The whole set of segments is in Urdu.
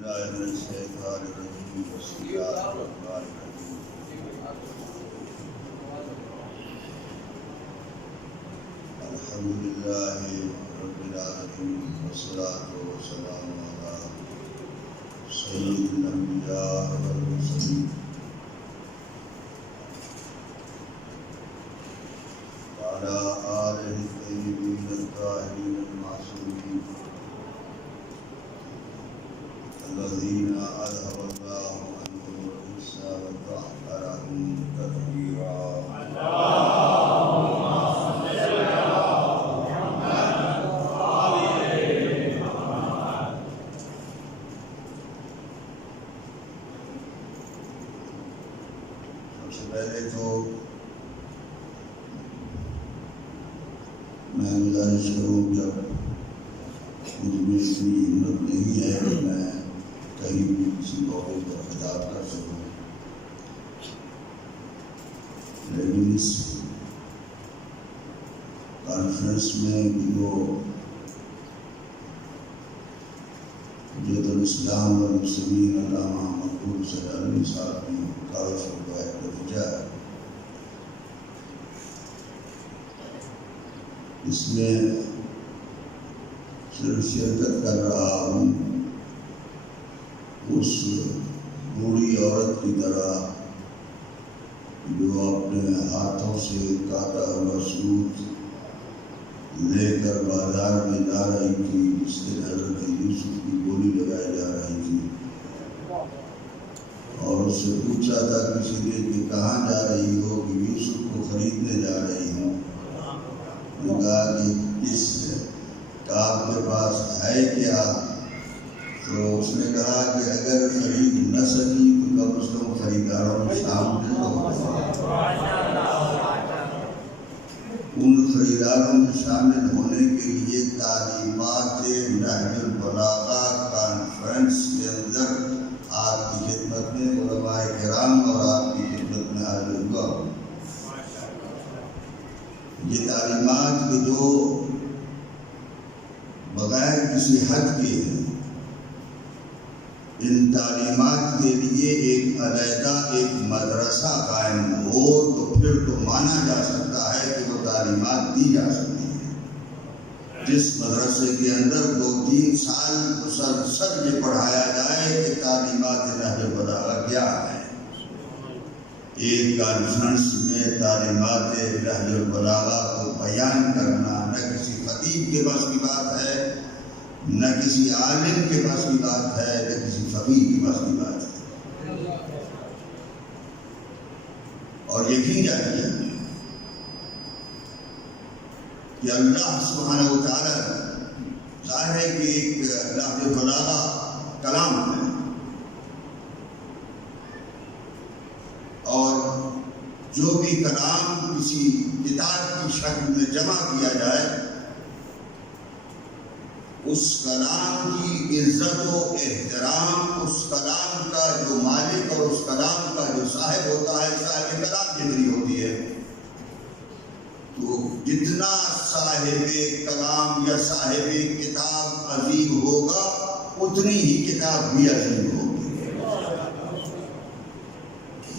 بالله من الشيطان الرجيم بسم الله الرحمن الرحيم الحمد لله رب العالمين والصلاة والسلام على سيد الأنبياء والمرسلين وعلى آله الطيبين الطاهرين المعصومين الذين أذهب الله عنهم الرجس وطهرهم تطهيرا. سب سے پہلے تو میں گزارش کروں جب مجھ میں اتنی ہمت نہیں ہے کہ میں کہیں بھی کسی موقع پر خطاب کر سکوں، لیکن اس کانفرنس میں جو حجت الاسلام والمسلمین علامہ مقبول سیلانی صاحب کی کاوشوں کا ایک نتیجہ ہے، اس میں صرف شرکت کر رہا ہوں اس بوڑھی عورت کی طرح جو اپنے ہاتھوں سے کاٹا ہوا سوت لے کر بازار میں جا رہی تھی، جس کے حضرت یوسف کی گولی لگائی جا رہی تھی، اور اس سے پوچھا تھا کسی نے کہ کہاں جا رہی ہو؟ کہ یوسف کو خریدنے جا رہی ہوں۔ کہا کہ اس آپ کے پاس ہے کیا؟ تو اس نے کہا کہ اگر خرید نہ سکی تو کم از کم خریداروں میں شامل تو ان خریداروں میں شامل ہونے کے لیے تعلیمات نہج البلاغہ کانفرنس کے اندر آپ کی خدمت میں علماء کرام اور آپ کی خدمت میں حاضر ہوا۔ یہ تعلیمات کے جو بغیر کسی حد کے ہیں، ان تعلیمات کے لیے ایک علیحدہ ایک مدرسہ قائم ہو تو پھر تو مانا جا سکتا ہے کہ وہ تعلیمات دی جا سکتی ہیں۔ جس مدرسے کے اندر 2-3 سال مسلسل یہ پڑھایا جائے کہ تعلیمات نہج البلاغہ کیا ہے۔ ایک کانفرنس میں تعلیمات نہج البلاغہ کو بیان کرنا نہ کسی خطیب کے بس کی بات ہے، نہ کسی عالم کے بس کی بات ہے، نہ کسی فقیہ کے بس کی بات ہے۔ اور یقین جانیے کہ اللہ سبحانہ و تعالیٰ ظاہر ہے کہ ایک نہج البلاغہ کلام ہے، اور جو بھی کلام کسی کتاب کی شکل میں جمع کیا جائے، اس کلام کی عزت و احترام اس کلام کا جو مالک اور اس کلام کا جو صاحب ہوتا ہے، صاحب کلام جتنی ہوتی ہے، تو جتنا صاحب کلام یا صاحب کتاب عظیم ہوگا اتنی ہی کتاب بھی عظیم ہوگی۔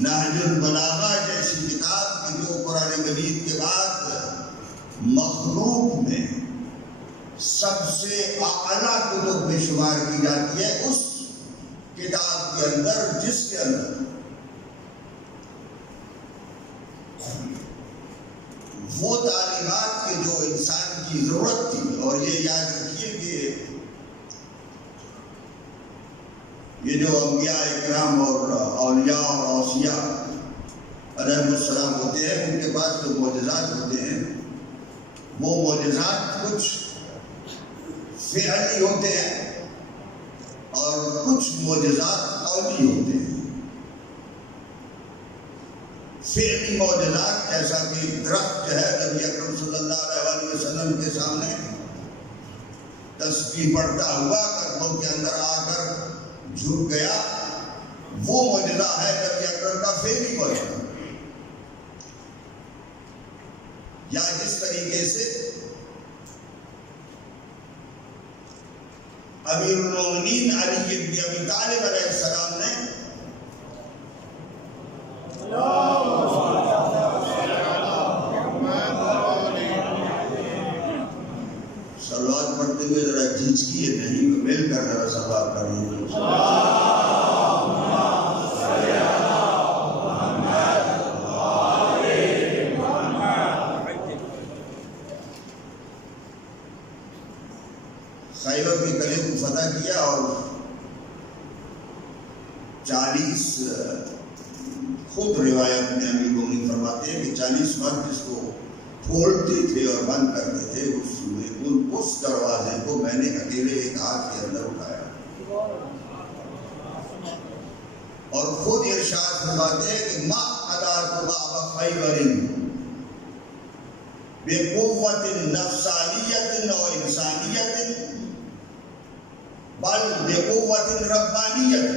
نہج البلاغہ جیسی کتاب کی جو قرآن مجید کے بعد مخلوق میں سب سے اعلیٰ کتب میں شمار کی جاتی ہے، اس کتاب کے اندر جس کے اندر وہ تعلیمات کے جو انسان کی ضرورت تھی، اور یہ یاد رکھیے کہ یہ جو انبیاء اکرام اور اولیاء اور اوصیاء علیہ السلام ہوتے ہیں، ان کے پاس جو معجزات ہوتے ہیں، وہ معجزات کچھ فعلی ہوتے ہیں اور کچھ معجزات قولی ہوتے ہیں۔ فعلی معجزات جیسا کہ درخت جو ہے نبی اکرم صلی اللہ علیہ وسلم کے سامنے تسبیح پڑھتا ہوا قدموں کے اندر آ کر جھک گیا، وہ معجزہ ہے نبی اکرم کا فعلی معجزہ۔ یا جس طریقے سے امیر المومنین علی بن ابی طالب علیہ السلام نے صلوات پڑھتے ہوئے ذرا جھجکیے نہیں، مل کر ذرا صلوات کریں. خیبر کے قلعے کو فتح کیا اور 40 خود روایت میں امیر المومنین فرماتے ہیں کہ 40 مرد جس کو کھولتے تھے اور بند کرتے تھے، اس دروازے کو میں نے اکیلے ایک ہاتھ کے اندر اٹھایا اور خود ارشاد فرماتے ہیں کہ ما ادارت باب خیبر بقوت نفسانیت و انسانیت بل بقوت ربانیت.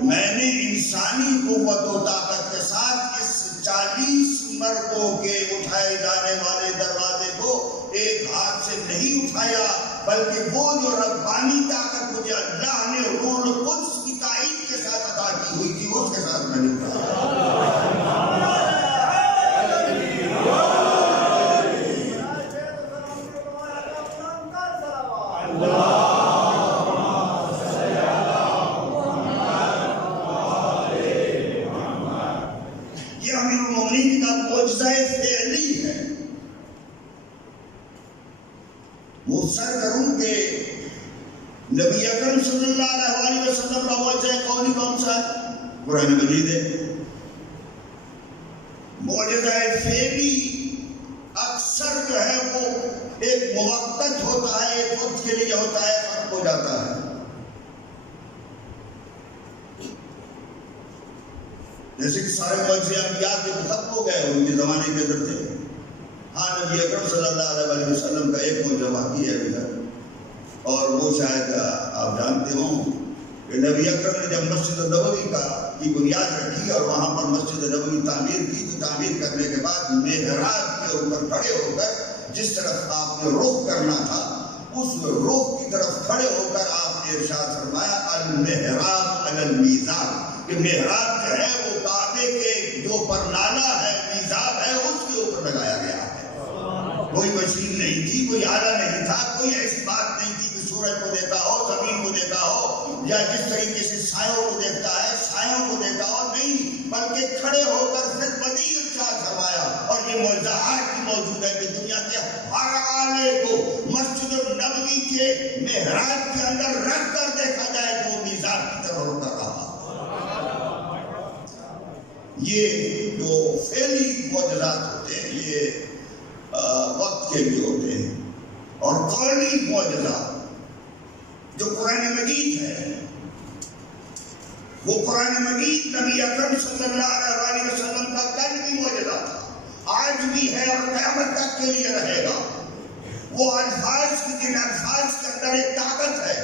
میں نے انسانی قوت و طاقت کے ساتھ اس 40 مردوں کے اٹھائے جانے والے دروازے کو ایک ہاتھ سے نہیں اٹھایا، بلکہ وہ جو ربانی طاقت مجھے اللہ نے روح القدس کی تائید کے ساتھ عطا کی ہوئی تھی اس کے ساتھ میں نے اٹھایا. مبصر کروں کہ نبی اکرم صلی اللہ علیہ وسلم کا معجزہ قولی کون سا ہے؟ قرآن مجید ہے. معجزہ فعلی اکثر جو ہے وہ ایک موقت ہوتا ہے، ایک وقت کے لیے ہوتا ہے، ختم ہو جاتا ہے. جیسے کہ سارے معجزے انبیاء کے ختم ہو گئے، ان کے زمانے کے اندر تھے. ہاں نبی اکرم صلی اللہ علیہ وسلم کا ایک معجزہ باقی ہے ابھی تک، اور وہ شاید آپ جانتے ہوں کہ نبی اکرم نے جب مسجد نبوی کی بنیاد رکھی اور وہاں پر مسجد نبوی تعمیر کی، تو تعمیر کرنے کے بعد محراب کے اوپر کھڑے ہو کر جس طرف آپ نے رخ کرنا تھا اس رخ کی طرف کھڑے ہو کر آپ نے ارشاد فرمایا المحراب علی المیزان، کہ محراب جو ہے وہ کعبے کے جو پرنالہ ہے، میزاب ہے، اس کے اوپر لگایا گیا ہے. کوئی مشین نہیں تھی، کوئی آلہ نہیں تھا، کوئی ایسی بات نہیں تھی کہ سورج کو دیکھا ہو، زمین کو دیکھا ہو، یا جس طریقے سے سایوں کو دیکھتا ہے سایوں کو دیکھا ہو، نہیں، بلکہ کھڑے ہو کر پھر بدیع ارشاد فرمایا. اور یہ معجزہ آج بھی موجود ہے کہ دنیا کے ہر آلے کو مسجد النبوی کے محراب کے اندر رکھ کر دیکھا جائے تو وہ میزاب کی طرح ہوتا رہا. یہ جو فعلی معجزات ہوتے ہیں یہ وقت کے لیے ہوتے ہیں، اور قولی معجزات جو قرآن مجید ہے وہ قرآن مجید نبی اکرم صلی اللہ علیہ وسلم کا کل بھی معجزہ تھا، آج بھی ہے اور قیامت تک کے لیے رہے گا. وہ الفاظ کی جن الفاظ کے اندر ایک طاقت ہے،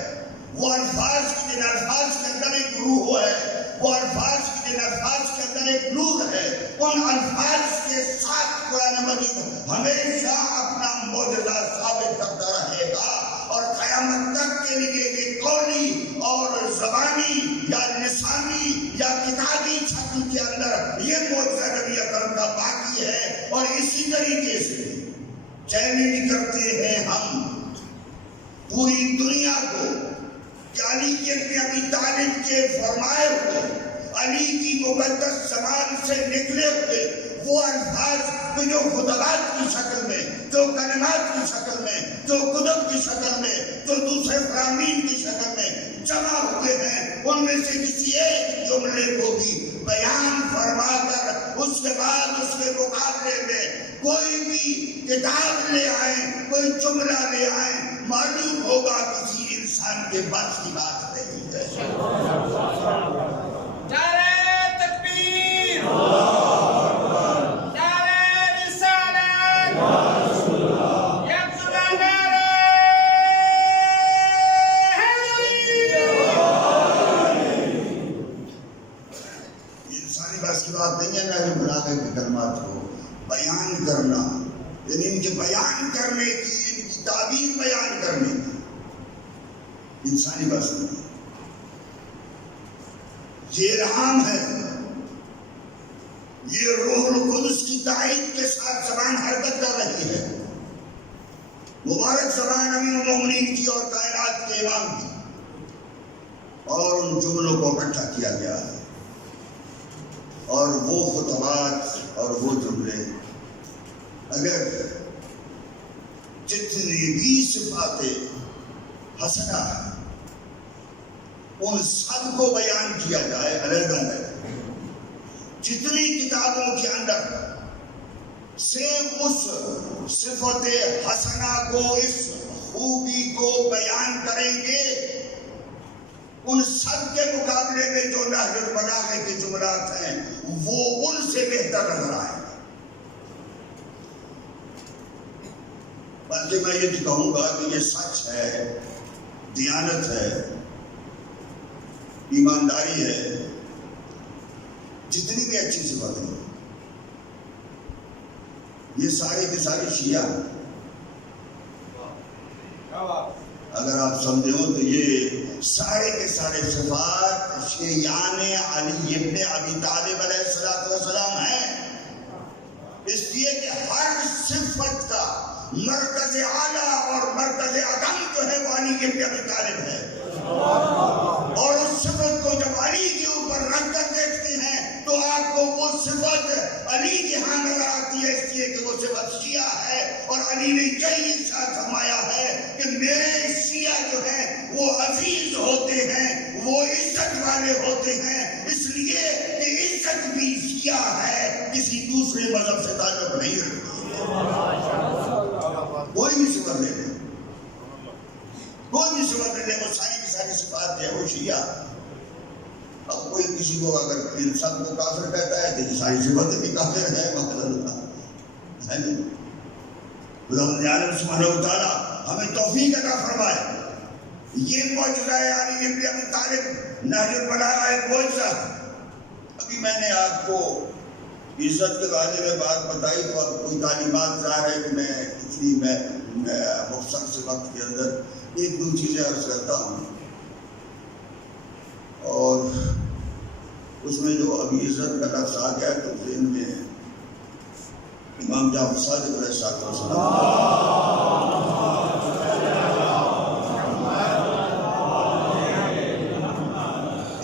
وہ الفاظ کی جن الفاظ کے اندر ایک روح ہے، وہ الفاظ کی جن الفاظ کے اندر ایک نور ہے، ان الفاظ کے ساتھ قرآن مجید ہمیشہ اپنا معجزہ ثابت کرتا رہے گا. اور قیامت تک کے لیے یہ قولی اور زبانی یا لسانی یا کتابی شکل کے اندر یہ معجزہ نبی اکرم کا باقی ہے. اور اسی طریقے سے چیلنج کرتے ہیں ہم پوری دنیا کو کہ علی بن ابی طالب کے فرمائے ہوئے، علی کی مقدس زبان سے نکلے ہوئے وہ الفاظ جو خطبات کی شکل میں، جو کلمات کی شکل میں، جو کتب کی شکل میں، جو دوسرے فرامین کی شکل میں جمع ہوئے ہیں، ان میں سے کسی ایک جملے کو بھی بیان فرما کر اس کے بعد اس کے مقابلے میں کوئی بھی کتاب لے آئیں، کوئی جملہ لے آئیں، معلوم ہوگا کسی انسان کے بس کی بات نہیں ہے. کلمات کو بیان کرنا، یعنی ان کے بیان کرنے کی، ان کی تعبیر بیان کرنے کی انسانی بس نہیں، یہ الہام ہے، یہ روح القدس کی تائید کے ساتھ زبان حرکت کر رہی ہے۔ مبارک زبان امین المومنین کی اور کائنات کے امام کی، اور ان جملوں کو اکٹھا کیا گیا ہے، اور وہ خطبات اور وہ جملے اگر جتنی بھی صفات حسنہ ہیں ان سب کو بیان کیا جائے علیحدہ علیحدہ، جتنی کتابوں کے اندر سے اس صفت حسنہ کو، اس خوبی کو بیان کریں گے، ان سب کے مقابلے میں جو نہج البلاغہ کے جملات ہیں وہ ان سے بہتر نظر آئیں گے۔ بلکہ میں یہ کہوں گا کہ یہ سچ ہے، دیانت ہے، ایمانداری ہے، جتنی بھی اچھی صفات ہیں یہ سارے کے سارے شیعہ ہیں۔ اگر آپ سمجھیں تو یہ سارے کے سارے صفات شیعان علی ابن ابی طالب علیہ السلام ہیں، اس لیے کہ ہر صفت کا مرکز اعلیٰ اور مرکز عدم جو ہے وہ علی ابن ابی طالب ہے، اور اس صفت کو جب علی کے اوپر رکھ کر دیکھتے ہیں تو آپ کو وہ صفت علی کے ہاں نظر آتی ہے، اس لیے کہ وہ صفت شیعہ ہے، اور علی نے یہی ارشاد فرمایا ہے کہ میرے شیعہ جو ہیں وہ عزیز ہوتے ہیں، وہ عزت والے ہوتے ہیں، اس لیے کہ عزت بھی شیعہ ہے، کسی دوسرے مذہب سے تعلق نہیں رکھتی ہے۔ کوئی بھی صفت لے لیں، کوئی بھی صفت لے لیں، وہ ساری کی ساری صفات جو ہے وہ شیعہ۔ اب کوئی کسی کو اگر ان سب کو کافر کہتا ہے تو یہ ساری صفتیں بھی کافر ہے، مطلب اللہ ہے نہیں۔ خداوند عالم سبحانہ و تعالیٰ ہمیں توفیق عطا فرمائے۔ یہ معجزہ ہے علی ابن ابی طالب، نہج البلاغہ ایک معجزہ۔ ابھی میں نے آپ کو عزت کے بارے میں بات بتائی تو اب کوئی تعلیمات ظاہر ہے کہ میں اتنی میں مختصر سے وقت کے اندر ایک دو چیزیں عرض کرتا ہوں، اور اس میں جو ابھی عزت کا لفظ آ گیا تو ذہن میں امام جعفر صادق علیہ السلام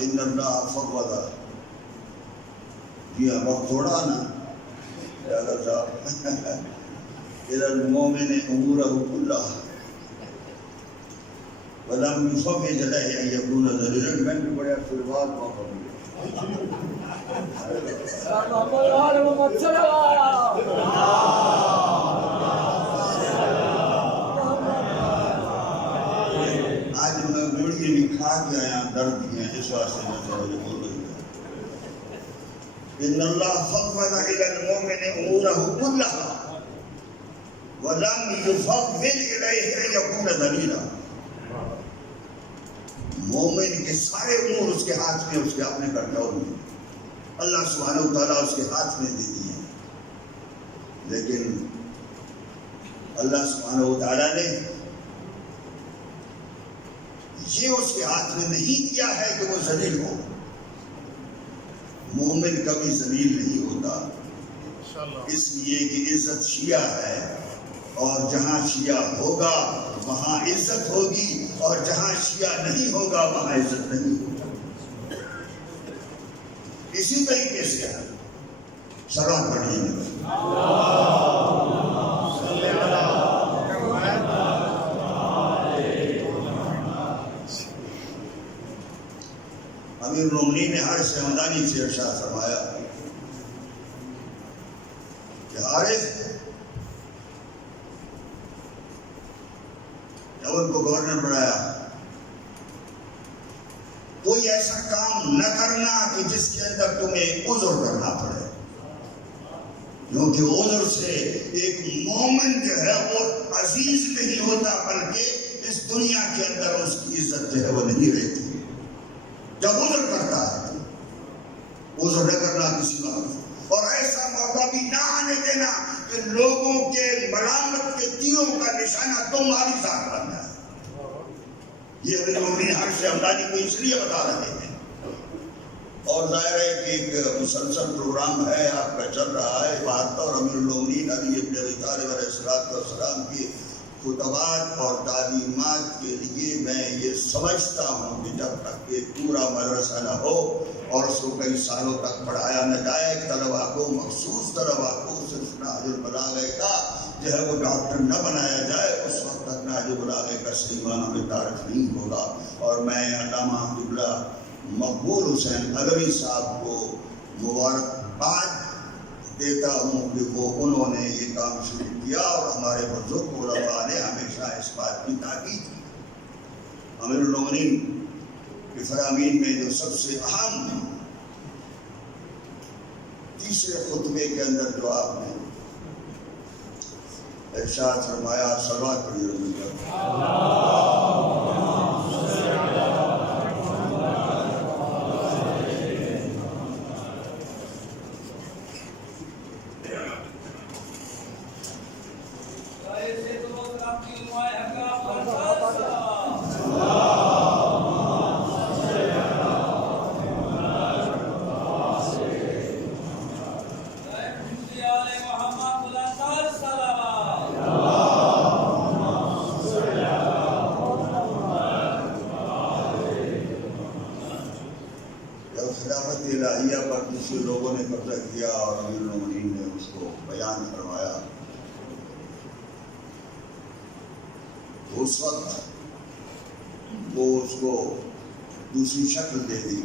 ان اللہ فوض، جی ہاں وقت تھوڑا نا زیادہ صاحب، الی المؤمن امورہ کلہا ولم يفوض له ان يكون ذليلا۔ میں بھی بڑے آشیرواد موقع ملے۔ آج میں گوڑی بھی کھا کے آیا، درد کی ہیں، اس واسطے میں تھوڑا یہ بول رہی ہوں۔ ان اللہ فوض الی المؤمن امورہ کلہا ولم يفوض الیہ ان یکون ذلیلا۔ مومن کے سارے امور اس کے ہاتھ میں، اس کے اپنے کنٹرول میں، اللہ سبحانہ و تعالیٰ اس کے ہاتھ میں دے دیے ہیں، لیکن اللہ سبحانہ و تعالیٰ نے یہ اس کے ہاتھ میں نہیں دیا ہے کہ وہ ذلیل ہو۔ مومن کبھی ذلیل نہیں ہوتا، اس لیے کہ عزت شیعہ ہے، اور جہاں شیعہ ہوگا وہاں عزت ہوگی، اور جہاں شیعہ نہیں ہوگا وہاں عزت نہیں ہوگی۔ اسی طریقے سے سلام پڑھیے۔ امیر المومنین نے حارث حمدانی سے ارشاد فرمایا کہ حارث جب ان کو گورنر بنایا، کوئی ایسا کام نہ کرنا کہ جس کے اندر تمہیں عذر کرنا پڑے، کیونکہ عذر سے ایک مومن جو ہے وہ عزیز نہیں ہوتا، بلکہ اس دنیا کے اندر اس کی عزت جو ہے وہ نہیں رہتی۔ جب عذر کرتا ہے، عذر نہ کرنا کسی وقت، اور ایسا موقع بھی نہ آنے دینا کہ لوگوں کے ملامت کے تیروں کا نشانہ تمہاری ذات بن جائے۔ یہ امیر المومنین ہر سے ہمدانی کو اس لیے بتا رہے ہیں، اور ظاہر ہے کہ ایک مسلسل پروگرام ہے آپ کا چل رہا ہے بات، اور امیر المومنین علی بن ابی طالب علیہ السلام کی خطبات اور تعلیمات کے لیے میں یہ سمجھتا ہوں کہ جب تک کہ پورا مدرسہ نہ ہو اور اس کو کئی سالوں تک پڑھایا نہ جائے، طلبا کو، مخصوص طلبا کو صرف نہج البلاغہ کا جو ہے وہ ڈاکٹر نہ بنایا جائے، اس وقت تک نہج البلاغہ کا صحیح معنی میں تعارف نہیں ہوگا۔ اور میں علامہ عبداللہ مقبول حسین علوی صاحب کو مبارکباد دیتا ہوں کہ وہ انہوں نے یہ کام شروع کیا، اور ہمارے بزرگ علماء نے ہمیشہ اس بات کی تاکید کی۔ امیر المومنین کے فرامین میں جو سب سے اہم تیسرے خطبے کے اندر جو آپ نے ارشاد فرمایا، صلوات پڑھیے خلافت الہیہ پر دوسرے لوگوں نے قبضہ کیا اور امیر المومنین نے اس کو بیان کروایا، اس وقت وہ اس کو دوسری شکل دے دی۔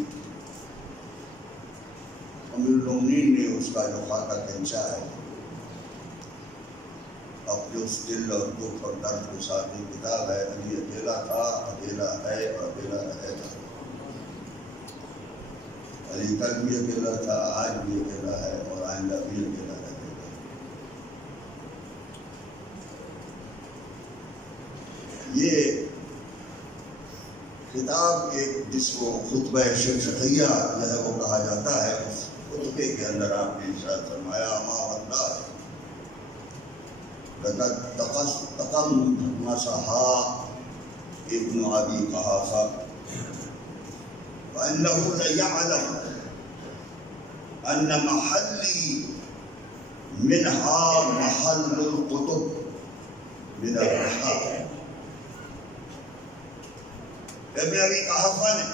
امیر المومنین نے اس کا جو خاکہ کھینچا ہے اپنے اس دل اور دکھ اور درد کے ساتھ، یہ کتاب ہے علی اکیلا تھا، اکیلا ہے اور اکیلا رہے گا۔ علی کل بھی اکیلا تھا، آج بھی اکیلا ہے اور آئندہ بھی اکیلا رہے گا۔ یہ خطاب ایک جس کو خطبہ شفقیہ جو ہے وہ کہا جاتا ہے، اس خطبے کے اندر آپ نے ارشاد فرمایا، ما واللہ لقد تقمصها ابن ابی قحافہ وأنه ليعلم أن محلي منها محل القطب من الرحاب۔ ابن ابی قحافہ نے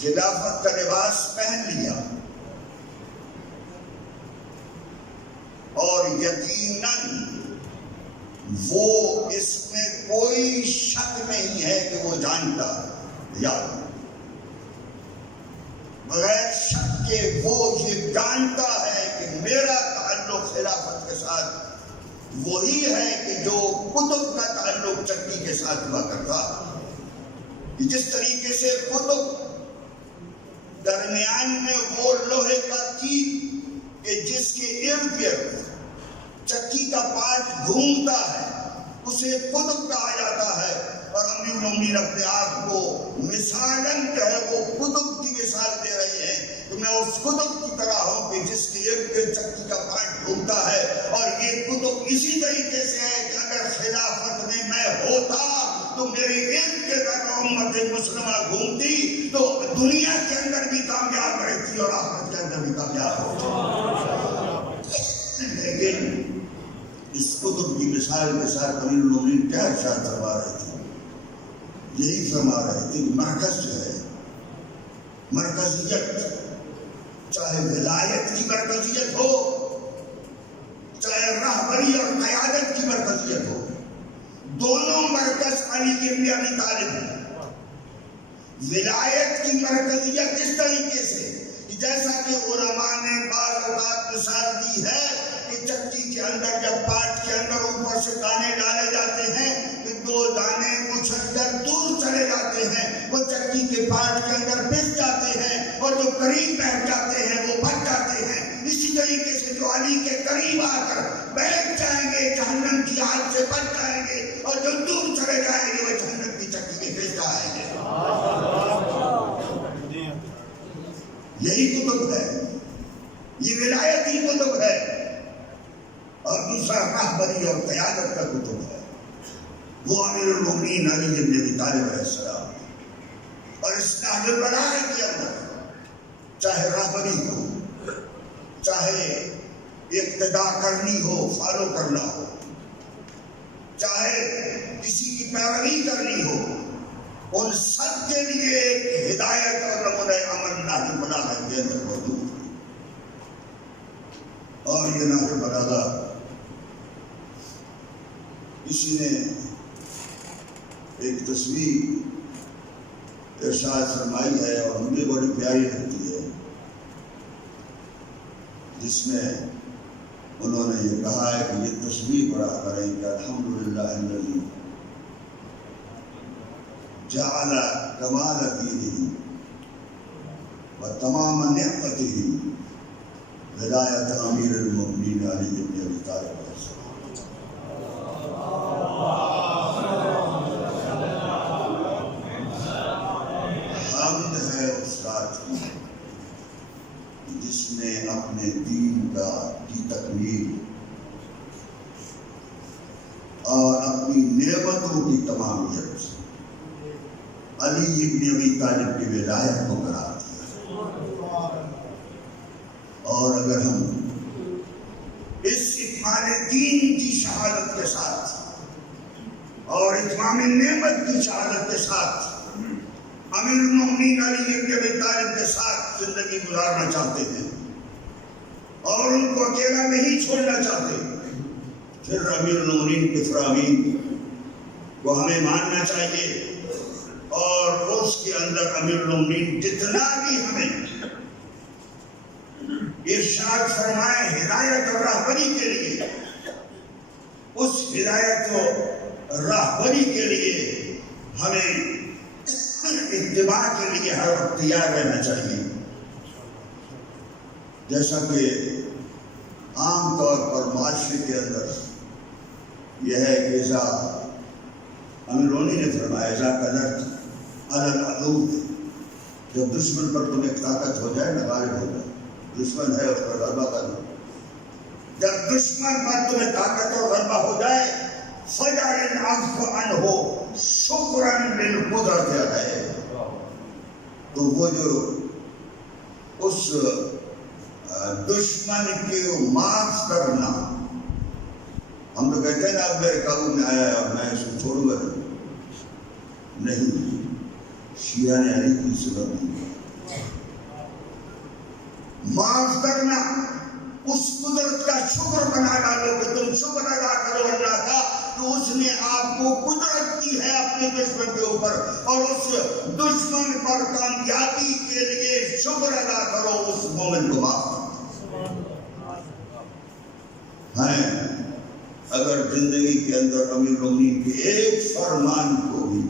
خلافت کا لباس پہن لیا، اور یقیناً وہ اس میں کوئی شک نہیں ہے کہ وہ جانتا ہے، یاد بغیر شک کے وہ یہ جانتا ہے کہ میرا تعلق خلافت کے ساتھ وہی ہے کہ جو قطب کا تعلق چکی کے ساتھ ہوا کرتا ہے۔ جس طریقے سے قطب درمیان میں وہ لوہے کا تیر کہ جس کے ارد گرد چکی کا پاٹ گھومتا ہے اسے قطب کہا جاتا ہے، اور امیر المومنین اپنے آپ کو مثالاً جو ہے وہ قطب کی مثال دے رہے ہیں کہ میں اس قطب کی طرح ہوں کہ جس کے ارد گرد چکی کا پاٹ گھومتا ہے۔ اور یہ قطب اسی طریقے سے ہے کہ اگر خلافت میں ہوتا تو میری ارد گرد اگر امت مسلمہ گھومتی تو دنیا کے اندر بھی کامیاب رہتی اور آخرت کے اندر بھی کامیاب ہوتی۔ لیکن اس قطب کی مثال کے ساتھ امیر المومنین کیا ارشاد فرما رہے تھے؟ یہی فرما رہے تھے کہ مرکز جو ہے، مرکزیت، چاہے ولایت کی مرکزیت ہو، چاہے رہبری اور قیادت کی مرکزیت ہو، دونوں مرکز علی بن ابی طالب ہیں۔ ولایت کی مرکزیت اس طریقے سے جیسا کہ علماء نے بعض اوقات مثال دی ہے کہ چکی کے اندر جب پاٹ کے اندر اوپر سے دانے ڈالے جاتے ہیں کہ دو دانے اچھل کر دور چلے جاتے ہیں، وہ چکی کے پاٹ کے اندر پس جاتے ہیں، اور جو قریب بیٹھ جاتے ہیں وہ بچ جاتے ہیں۔ اسی طریقے سے جو علی کے قریب آ کر بیٹھ جائیں گے جہنم کی آگ سے بچ جائیں گے، اور جو دور چلے جائیں گے وہ جہنم کی چکی میں پس جائیں گے۔ یہی قطب ہے، یہ ولایت ہی قطب ہے، اور دوسرا رہبری اور قیادت کا قطب ہے۔ وہ امیر المومنین علی بن ابی طالب علیہ السلام. اور اس نہج البلاغہ کے اندر چاہے راہبری ہو، چاہے اقتدا کرنی ہو، فالو کرنا ہو، چاہے کسی کی پیروی کرنی ہو، ان سب کے لیے ایک ہدایت اور نمونہ عمل نہج البلاغہ کے اندر موجود ہے. اور یہ نہج البلاغہ کسی نے ایک تصویر ارشاد فرمائی ہے اور مجھے بڑی پیاری لگتی ہے، جس میں انہوں نے یہ کہا ہے کہ یہ تصویر پڑھا کریں کہ الحمدللہ الذی جعل کمال دینہ و تمام نعمتہ ولایت امیر المومنین علی بن ابی طالب علیہ السلام. حمد ہے اس ذات کی جس نے اپنے دین کی تکمیل اور اپنی نعمتوں کی تمامیت علی بن ابی طالب کی ولایت کو قرار دیا. اور اگر ہم اس اتمام دین کی شہادت کے ساتھ اور اتمام نعمت کی شہادت کے ساتھ امیر المومنین علی بن ابی طالب کے ساتھ زندگی گزارنا چاہتے ہیں اور ان کو اکیلا نہیں چھوڑنا چاہتے، پھر امیر المومنین کے فرامین کو ہمیں ماننا چاہیے اور اس کے اندر امیر المومنین جتنا بھی ہمیں ارشاد فرمائے ہدایت اور راہبری کے لیے، اس ہدایت و راہبری کے لیے ہمیں اتباع کے لیے ہر وقت تیار رہنا چاہیے. جیسا کہ عام طور پر معاشرے کے اندر یہ ہے کہ امیرونی نے فرمایا اذا قدرت علی العدو، جب دشمن پر تمہیں طاقت ہو جائے نہ غالب ہو جائے، دشمن ہے اس پر غلبہ کرنا، جب دشمن پر تمہیں طاقت اور غلبہ ہو جائے فجعل العفو عنہ شکرا للقدرت علیہ، تو وہ جو اس دشمن کو معاف کرنا، ہم تو کہتے ہیں نا اب میرے قابو میں آیا ہے اور میں اس کو چھوڑوں گا نہیں، شیعہ نے علی کی صفت دی معاف کرنا، اس قدرت کا شکر بنا ڈالو کہ تم شکر ادا کرو اللہ کا کہ اس نے آپ کو قدرت کی ہے اپنے دشمن کے اوپر، اور اس دشمن پر کامیابی کے لیے شکر ادا کرو، اس مومن کو معاف کرو. اگر زندگی کے اندر امیر المومنین کے ایک فرمان کو بھی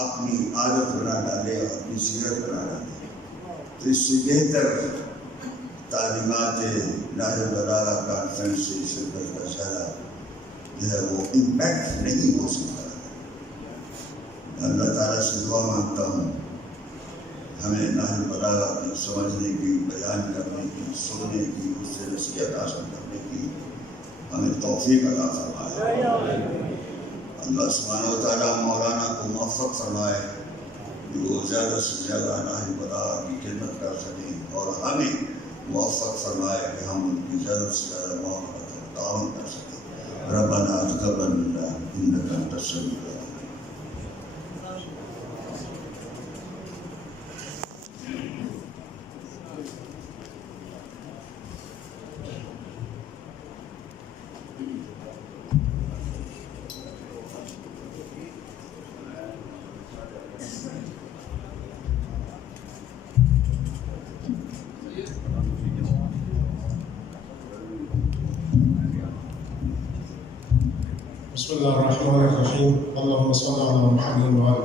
اپنی عادت بنا ڈالے اور اپنی سیرت بنا ڈالے تو اس سے بہتر تعلیمات نہج البلاغہ کانفرنس سے شرکت کا شہرہ جو ہے وہ امپیکٹ نہیں ہو سکتا. اللہ تعالیٰ سے دعا مانگتا ہوں ہمیں نہج البلاغہ کی سمجھنے کی، بیان کرنے کی، سننے کی، اس سے نصیحت حاصل کرنے کی ہمیں توفیق عطا فرمائے. اللہ سبحانہ و تعالیٰ مولانا کو موفق فرمائے کہ وہ زیادہ سے زیادہ نہج البلاغہ کی خدمت کر سکیں، اور ہمیں موفق فرمائے کہ ہم ان کی زیادہ سے زیادہ محبت اور تعاون کر سکیں. ربنا تقبل منا انک انت السمیع العلیم. بسم الله الرحمن الرحيم. اللهم صل على محمد وعلى